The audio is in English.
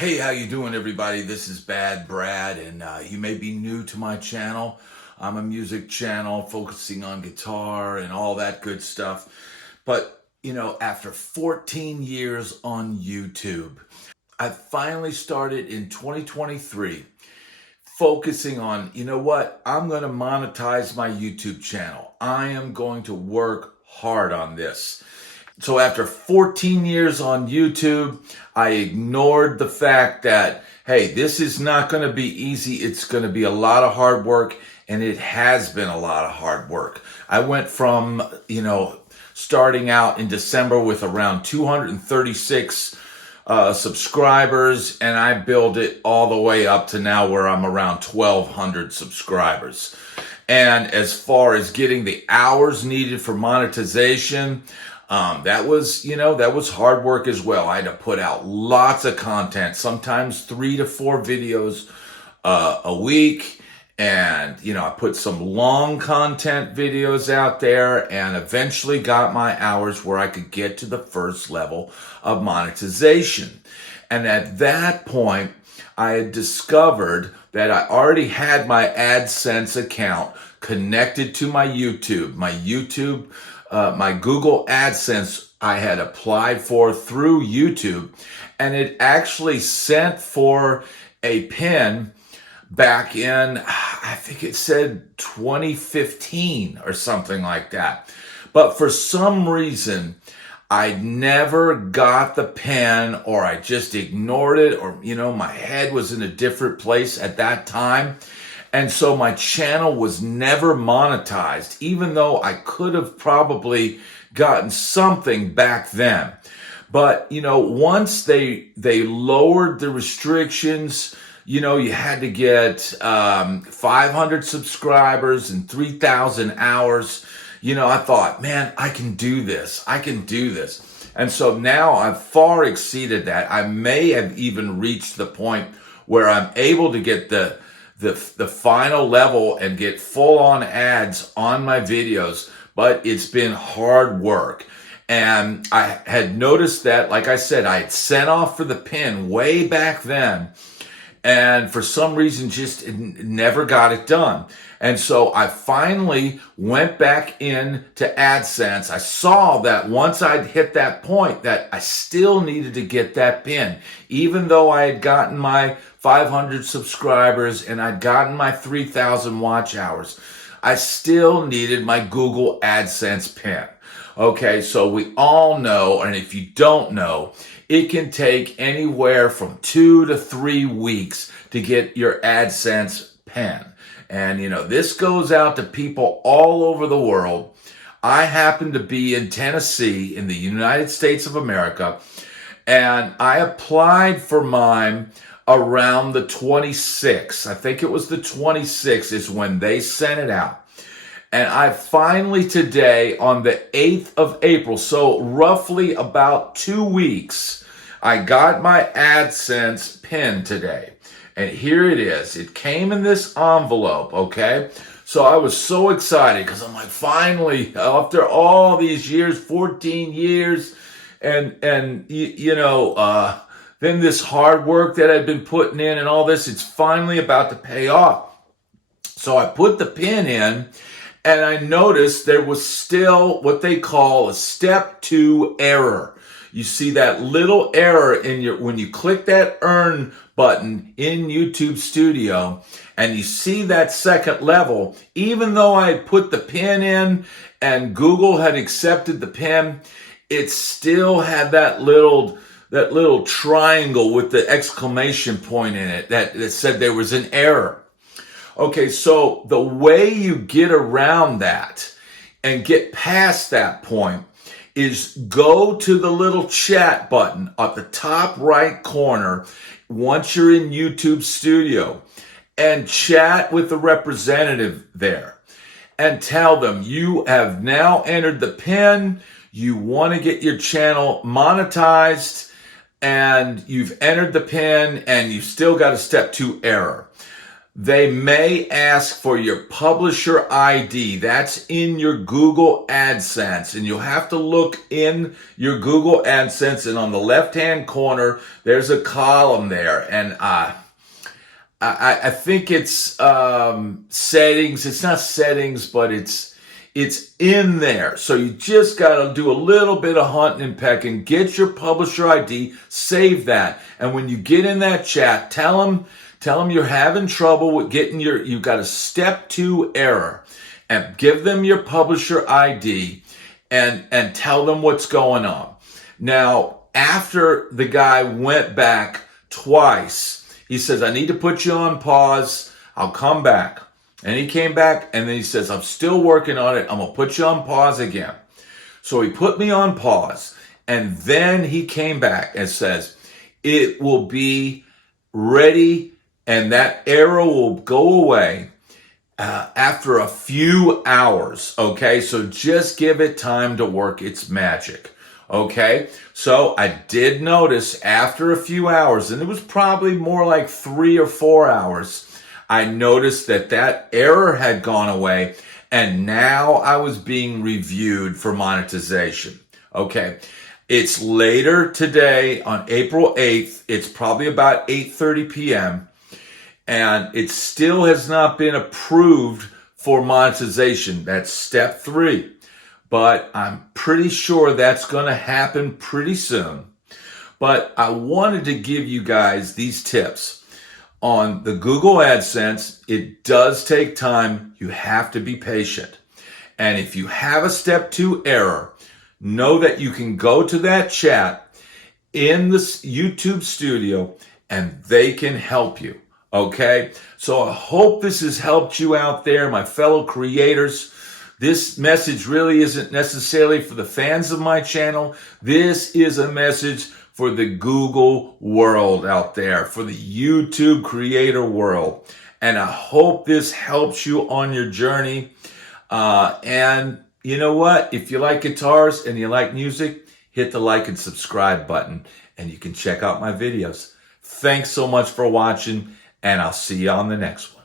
Hey, how you doing, everybody? This is Bad Brad, and you may be new to my channel. I'm a music channel focusing on guitar and all that good stuff. But, after 14 years on YouTube, I finally started in 2023 focusing on, you know what? I'm going to monetize my YouTube channel. I am going to work hard on this. So after 14 years on YouTube, I ignored the fact that, hey, this is not going to be easy. It's going to be a lot of hard work, and it has been a lot of hard work. I went from, starting out in December with around 236 subscribers, and I built it all the way up to now where I'm around 1,200 subscribers. And as far as getting the hours needed for monetization, that was hard work as well. I had to put out lots of content, sometimes 3 to 4 videos a week. And, I put some long content videos out there and eventually got my hours where I could get to the first level of monetization. And at that point, I had discovered that I already had my AdSense account connected to my YouTube. My Google AdSense I had applied for through YouTube, and it actually sent for a pin back in, I think it said 2015 or something like that. But for some reason, I never got the pen, or I just ignored it, or, my head was in a different place at that time. And so my channel was never monetized, even though I could have probably gotten something back then. But, once they lowered the restrictions, you had to get 500 subscribers and 3,000 hours. I thought, man, I can do this. I can do this. And so now I've far exceeded that. I may have even reached the point where I'm able to get the final level and get full-on ads on my videos, but it's been hard work. And I had noticed that, like I said, I had sent off for the pin way back then, and for some reason just never got it done. And so I finally went back in to AdSense. I saw that once I'd hit that point that I still needed to get that pin. Even though I had gotten my 500 subscribers and I'd gotten my 3,000 watch hours, I still needed my Google AdSense pin. Okay, so we all know, and if you don't know, it can take anywhere from 2 to 3 weeks to get your AdSense pin. And, this goes out to people all over the world. I happen to be in Tennessee in the United States of America, and I applied for mine around the 26th. I think it was the 26th is when they sent it out. And I finally today, on the 8th of April, so roughly about 2 weeks, I got my AdSense pin today. And here it is. It came in this envelope, okay? So I was so excited because I'm like, finally, after all these years, 14 years, and then this hard work that I'd been putting in and all this, it's finally about to pay off. So I put the pin in, and I noticed there was still what they call a step 2 error. You see that little error when you click that earn button in YouTube Studio, and you see that second level. Even though I had put the pin in and Google had accepted the pin, it still had that little triangle with the exclamation point in it that said there was an error. Okay, so the way you get around that and get past that point is go to the little chat button at the top right corner once you're in YouTube Studio and chat with the representative there and tell them you have now entered the pin, you want to get your channel monetized, and you've entered the pin and you've still got a step 2 error. they may ask for your publisher ID. That's in your Google AdSense. And you'll have to look in your Google AdSense, and on the left-hand corner, there's a column there. And I think it's settings. It's not settings, but it's in there. So you just got to do a little bit of hunting and pecking. Get your publisher ID, save that. And when you get in that chat, tell them you're having trouble with getting you've got a step 2 error, and give them your publisher ID and tell them what's going on. Now, after the guy went back twice, he says, I need to put you on pause. I'll come back. And he came back, and then he says, I'm still working on it. I'm going to put you on pause again. So he put me on pause, and then he came back and says, it will be ready, and that error will go away after a few hours. Okay, so just give it time to work its magic. Okay, so I did notice after a few hours, and it was probably more like 3 or 4 hours, I noticed that error had gone away, and now I was being reviewed for monetization. Okay, it's later today on April 8th. It's probably about 8:30 p.m. and it still has not been approved for monetization. That's step 3. But I'm pretty sure that's going to happen pretty soon. But I wanted to give you guys these tips. On the Google AdSense, it does take time. You have to be patient. And if you have a step 2 error, know that you can go to that chat in the YouTube studio and they can help you. Okay? So I hope this has helped you out there, my fellow creators. This message really isn't necessarily for the fans of my channel. This is a message for the Google world out there, for the YouTube creator world. And I hope this helps you on your journey. And you know what? If you like guitars and you like music, hit the like and subscribe button, and you can check out my videos. Thanks so much for watching, and I'll see you on the next one.